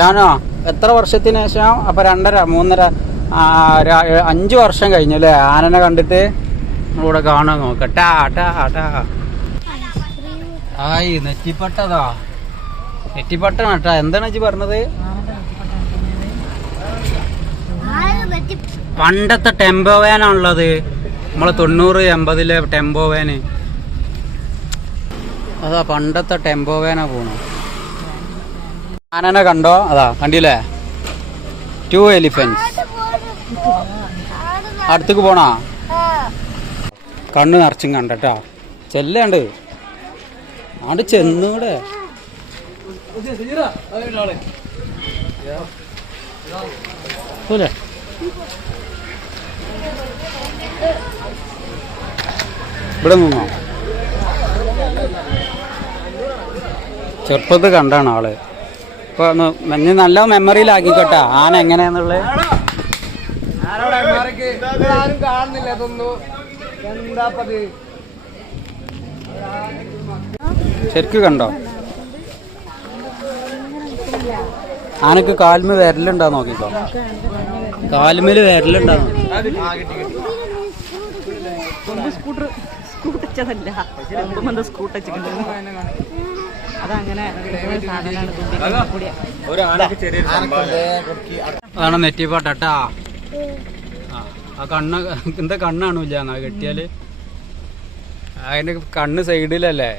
ഷാനോ എത്ര വർഷത്തിന് ശേഷം? അപ്പൊ രണ്ടര മൂന്നര അഞ്ചു വർഷം കഴിഞ്ഞു അല്ലേ? ആനനെ കണ്ടിട്ട് നമ്മളിവിടെ കാണാൻ നോക്ക. ടാ ടാ ആയി നെറ്റിപ്പട്ടതാ. നെറ്റിപ്പട്ടം എന്താണ് ചേച്ചി പറഞ്ഞത്? പണ്ടത്തെ ടെമ്പോ വാനാണുള്ളത്. നമ്മളെ തൊണ്ണൂറ് എൺപതിലെ ടെമ്പോ വാന്. അതാ പണ്ടത്തെ ടെമ്പോ വാനാ പോണു ആനനെ കണ്ടോ? അതാ കണ്ടില്ലേ? ടു എലിഫൻസ് അടുത്തേക്ക് പോണാ? കണ്ണ് നിറച്ചും കണ്ടട്ടാ. ചെല്ലണ്ട്. ആണ്ട് ചെന്നൂടെ. ഇവിടെ നിന്നോ? ചെറുപ്പത്ത് കണ്ടാണ് ആൾ. ഇപ്പൊ ഒന്ന് നല്ല മെമ്മറിയിലാക്കിക്കോട്ടെ ആന എങ്ങനെയാന്നുള്ളത് ആരും കാണുന്നില്ല ഇതൊന്നും എന്താപ്പത് ശരിക്ക് കണ്ടോ? ആനക്ക് കാൽമ വിരലുണ്ടാ നോക്കിക്കോ. കാൽമേൽ വിരലുണ്ടാ സ്കൂട്ടർ സ്കൂട്ടർ സ്കൂട്ടച്ചതല്ല മുമ്പ് സ്കൂട്ട് വെച്ചിട്ടുണ്ട് അതങ്ങനെ അതാണ് നെറ്റിപ്പാട്ടാ ആ കണ്ണ് എന്താ കണ്ണാണൂല്ല? എന്നാ കെട്ടിയാൽ? അതിന്റെ കണ്ണ് സൈഡിലല്ലേ?